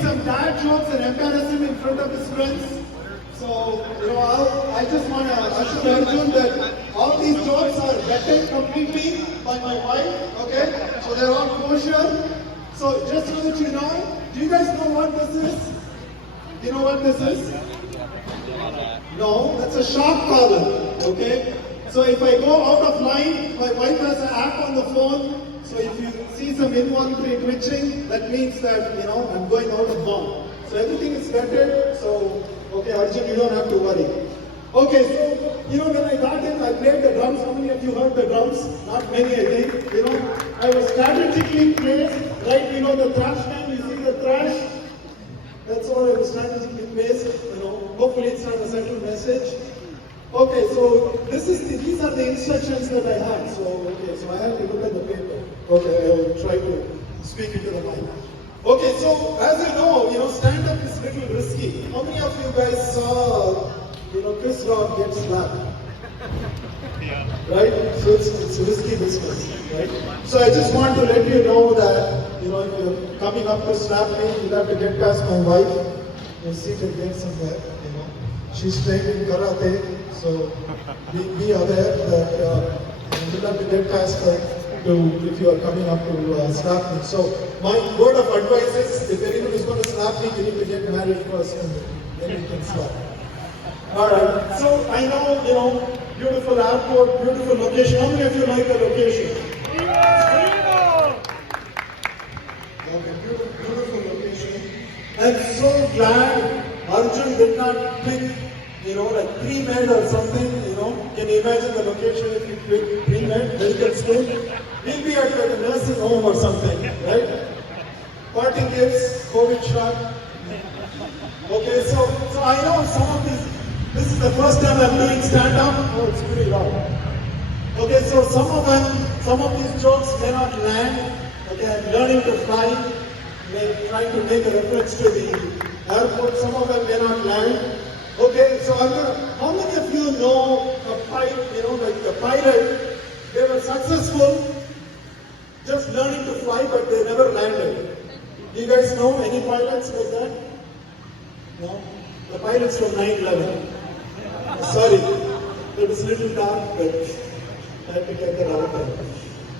some dad jokes and embarrass him in front of his friends. So, I just want to assure Arjun that all these jokes are vetted completely by my wife, okay? So they're all kosher. So just so that you know, do you guys know what this is? Do you know what this is? No, that's a shock collar, okay? So if I go out of line, my wife has an app on the phone. So if you see some involuntary twitching, that means that, I'm going out of bound. So everything is vetted. So, okay, Arjun, you don't have to worry. Okay, so, when I got in, I played the drums. How many of you heard the drums? Not many, I think. I was strategically placed right below the trash can. You see the trash? That's all I was strategically placed. Hopefully it's not a subtle message. Okay, so these are the instructions that I had. So I have to look at the paper. Okay, I will try to speak into the mic. Okay, so as you know, stand-up is a little risky. How many of you guys saw, Chris Rock get slapped? Yeah. Right? So it's risky business, right? So I just want to let you know that, if you're coming up to slap me, you'll have to get past my wife. You'll see her get somewhere, She's trained in karate, so be aware that you'll have to get past her if you are coming up to slap me. So my word of advice is, if anyone is going to slap me, you need to get married first and then you can slap. Alright, so I know, beautiful airport, beautiful location. How many of you like the location? Okay, beautiful location. I'm so glad Arjun did not pick, like pre-med or something, Can you imagine the location if you pick pre-med, medical school? We'll be at like a nursing home or something, right? Parting gifts, COVID shot. Okay, so I know some of these, this is the first time I'm doing stand-up. Oh, it's pretty loud. Okay, so some of these jokes may not land. Okay, I'm learning to fly. Trying to make a reference to the airport. Some of them may not land. Okay, so how many of you know a pilot, like the pilot, they were successful just learning to fly, but they never landed. Do you guys know any pilots like that? No? The pilots from 9/11. Sorry, it was a little dark, but I have to get that out there.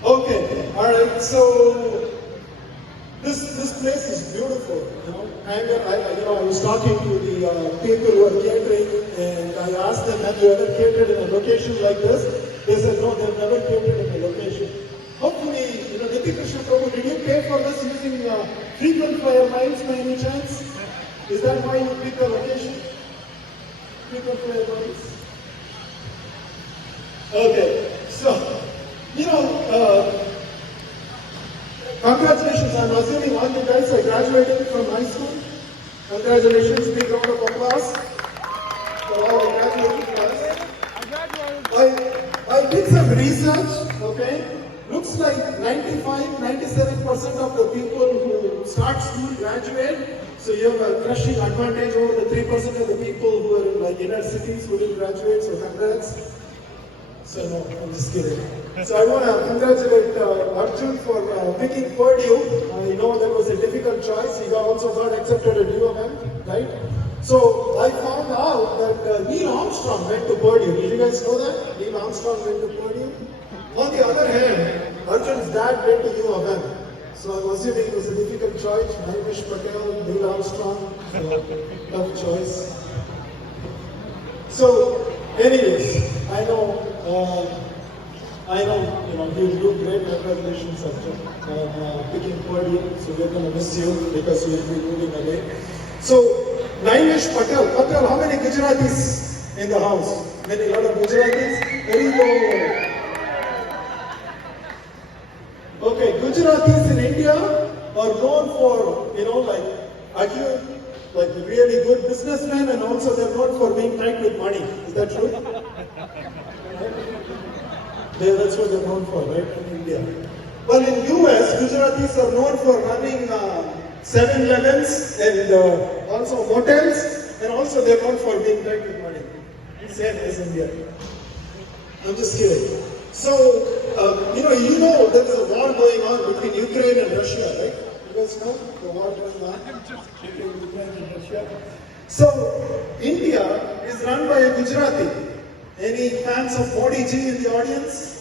Okay, alright, so this place is beautiful, And I was talking to the people who are catering, and I asked them, have you ever catered in a location like this? They said, no, they've never catered in a location. Hopefully, Niti Krishna Prabhu, did you pay for this using frequent flyer miles by any chance? Is that why you pick a location? Frequent flyer miles? Okay, so, congratulations, I'm assuming all you guys are graduating from high school. Congratulations, big round of applause for all the graduating class. I did some research, okay? Looks like 97% of the people who start school graduate. So you have a crushing advantage over the 3% of the people who are in like inner cities who didn't graduate, so congrats. So no, I'm just kidding. So I want to congratulate Arjun for picking Purdue. I know that was a difficult choice. He also got accepted at U of M, right? So I found out that Neil Armstrong went to Purdue. Did you guys know that? Neil Armstrong went to Purdue. On the other hand, Arjun's dad went to U of M. So I'm assuming it was a difficult choice. Naimesh Patel, Neil Armstrong, so tough choice. So, anyways, I know, you do great. Congratulations, Arjun, picking Purdue. So we're going to miss you because you'll be moving away. So, Naimesh Patel, how many Gujaratis in the house? A lot of Gujaratis? There you go. Okay, Gujaratis in India are known for, like really good businessmen, and also they're known for being tight with money. Is that true? Yeah, that's what they're known for, right, in India. Well, in US, Gujaratis are known for running 7-Elevens and also motels, and also they're known for being tight with money. Same as India. I'm just kidding. So, there is a war going on between Ukraine and Russia, right? You guys know the war going on between Ukraine and Russia. So, India is run by a Gujarati. Any fans of Modi ji in the audience?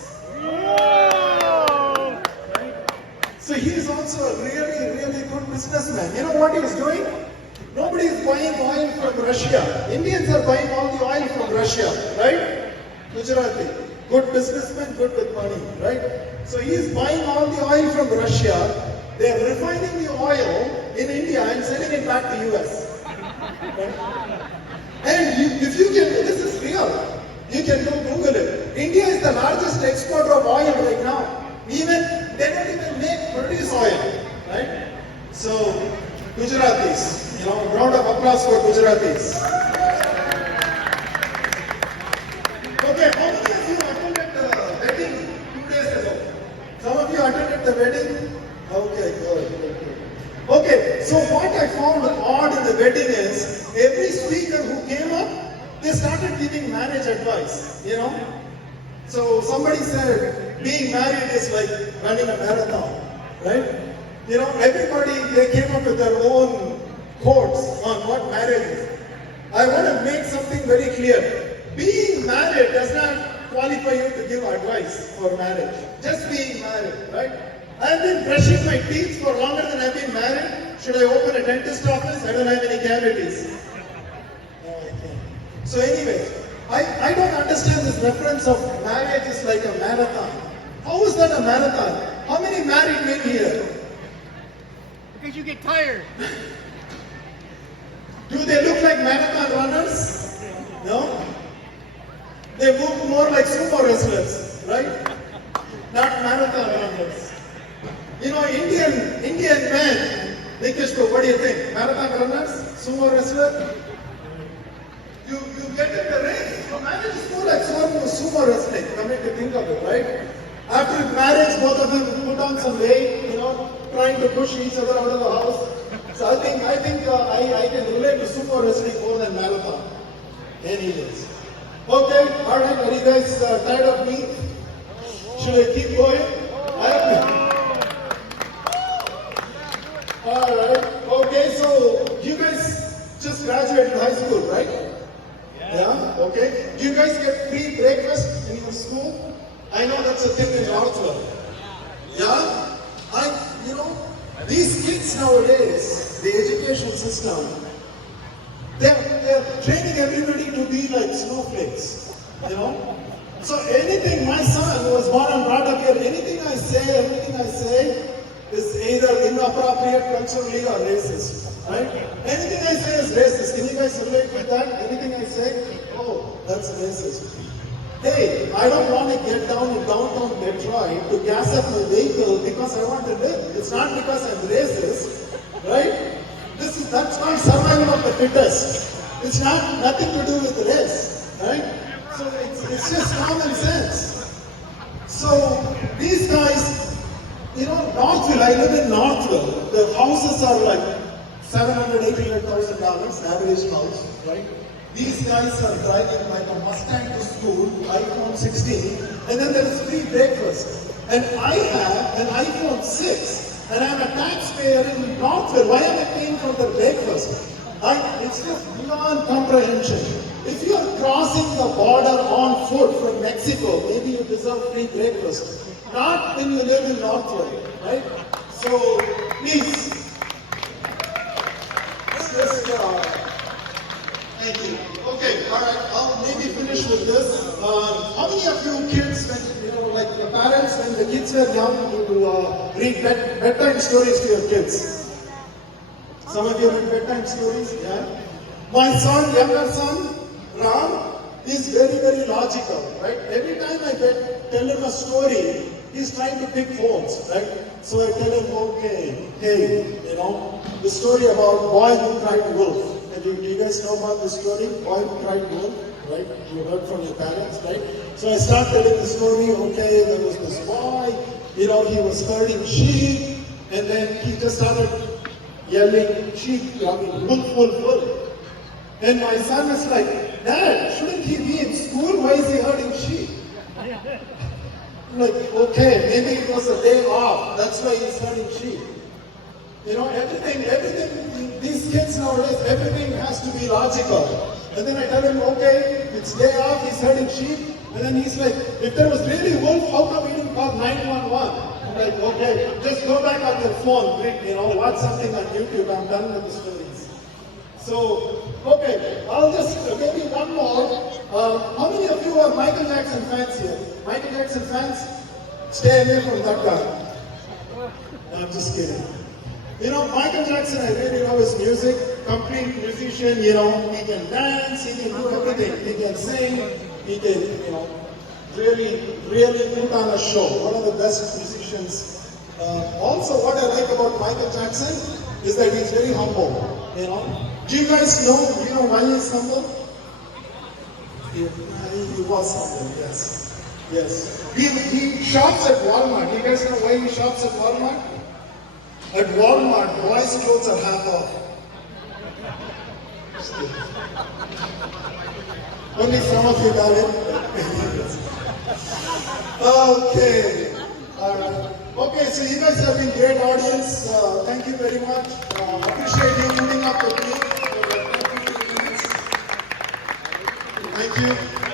So he is also a really, really good businessman. You know what he is doing? Nobody is buying oil from Russia. Indians are buying all the oil from Russia, right? Gujarati. Good businessman, good with money, right? So he is buying all the oil from Russia. They are refining the oil in India and sending it back to US. Right? And if you can, this is real. You can go Google it. India is the largest exporter of oil right now. Even they don't even produce oil, right? So Gujaratis, round of applause for Gujaratis. Okay, how many of you attended the wedding 2 days ago? Some of you attended the wedding? Okay, good. Okay, so what I found odd in the wedding is every speaker who came up, they started giving marriage advice, So somebody said, being married is like running a marathon, right? Everybody, they came up with their own quotes on what marriage is. I want to make something very clear. Being married does not qualify you to give advice for marriage. Just being married, right? I've been brushing my teeth for longer than I've been married. Should I open a dentist office? I don't have any cavities. So anyway, I don't understand this reference of marriage is like a marathon. How is that a marathon? How many married men here? Because you get tired. Do they look like marathon runners? No? They move more like sumo wrestlers, right? Not marathon runners. Indian men, Nikishko, what do you think? Marathon runners? Sumo wrestler? You get in the race. So marriage is more like sumo wrestling, coming to think of it, right? After marriage, both of them put on some weight, trying to push each other out of the house. So I think I can relate to sumo wrestling more than marathon. Anyways. Okay, alright, are you guys tired of me? Should I keep going? Alright, okay, so you guys just graduated high school, right? Yeah, okay. Do you guys get free breakfast in your school? I know that's a thing in Northwell. Yeah? These kids nowadays, the education system, they're training everybody to be like snowflakes. So anything, my son who was born and brought up here, everything I say is either inappropriate culturally or racist. Right? Anything I say is racist. Can you guys relate with that? Anything I say? Oh, that's racist. Hey, I don't want to get down in downtown Detroit to gas up my vehicle because I want to live. It's not because I'm racist, right? That's not survival of the fittest. It's nothing to do with race, right? So it's just common sense. So these guys, Northville, I live in Northville. The houses are like $700,000, $800,000 average house, right? These guys are driving like a Mustang to school, iPhone 16, and then there is free breakfast. And I have an iPhone 6, and I'm a taxpayer in Northville. Why am I paying for the breakfast? It's just beyond comprehension. If you are crossing the border on foot from Mexico, maybe you deserve free breakfast. Not when you live in Northville, right? So, please. Thank you. Okay, alright, I'll maybe finish with this. How many of you kids, like the parents, when the kids were young, you read bedtime stories to your kids? Some of you read bedtime stories? Yeah? My son, younger son, Ram, is very, very logical, right? Every time I tell him a story, he's trying to pick phones, right? So I tell him, okay, hey, the story about boy who cried wolf. Do you guys know about the story? Boy who cried wolf, right? You heard from your parents, right? So I start telling the story, okay, there was this boy, he was herding sheep, and then he just started yelling, sheep, wolf, wolf, wolf. And my son was like, Dad, shouldn't he be in school? Why is he herding sheep? I'm like, okay, maybe it was a day off, that's why he's herding sheep. You know, everything, these kids nowadays, everything has to be logical. And then I tell him, okay, it's day off, he's herding sheep. And then he's like, if there was really a wolf, how come he didn't call 911? I'm like, okay, just go back on your phone, read, you know, watch something on YouTube, I'm done with the stories. So, okay, I'll just maybe one more. How many of you are Michael Jackson fans here? Michael Jackson fans? Stay away from that guy. No, I'm just kidding. You know, Michael Jackson, I really love his music. Complete musician, you know, he can dance, he can do everything. He can sing, he can, you know, really put on a show. One of the best musicians. Also, what I like about Michael Jackson is that he's very humble, you know. Do you guys know why he's humble? He was humble, yes. Yes. He shops at Walmart. You guys know why he shops at Walmart? At Walmart, boys' clothes are half off. Only some of you got it. Okay. Okay, so you guys have been great audience. Thank you very much. Appreciate you putting up with me. Thank you.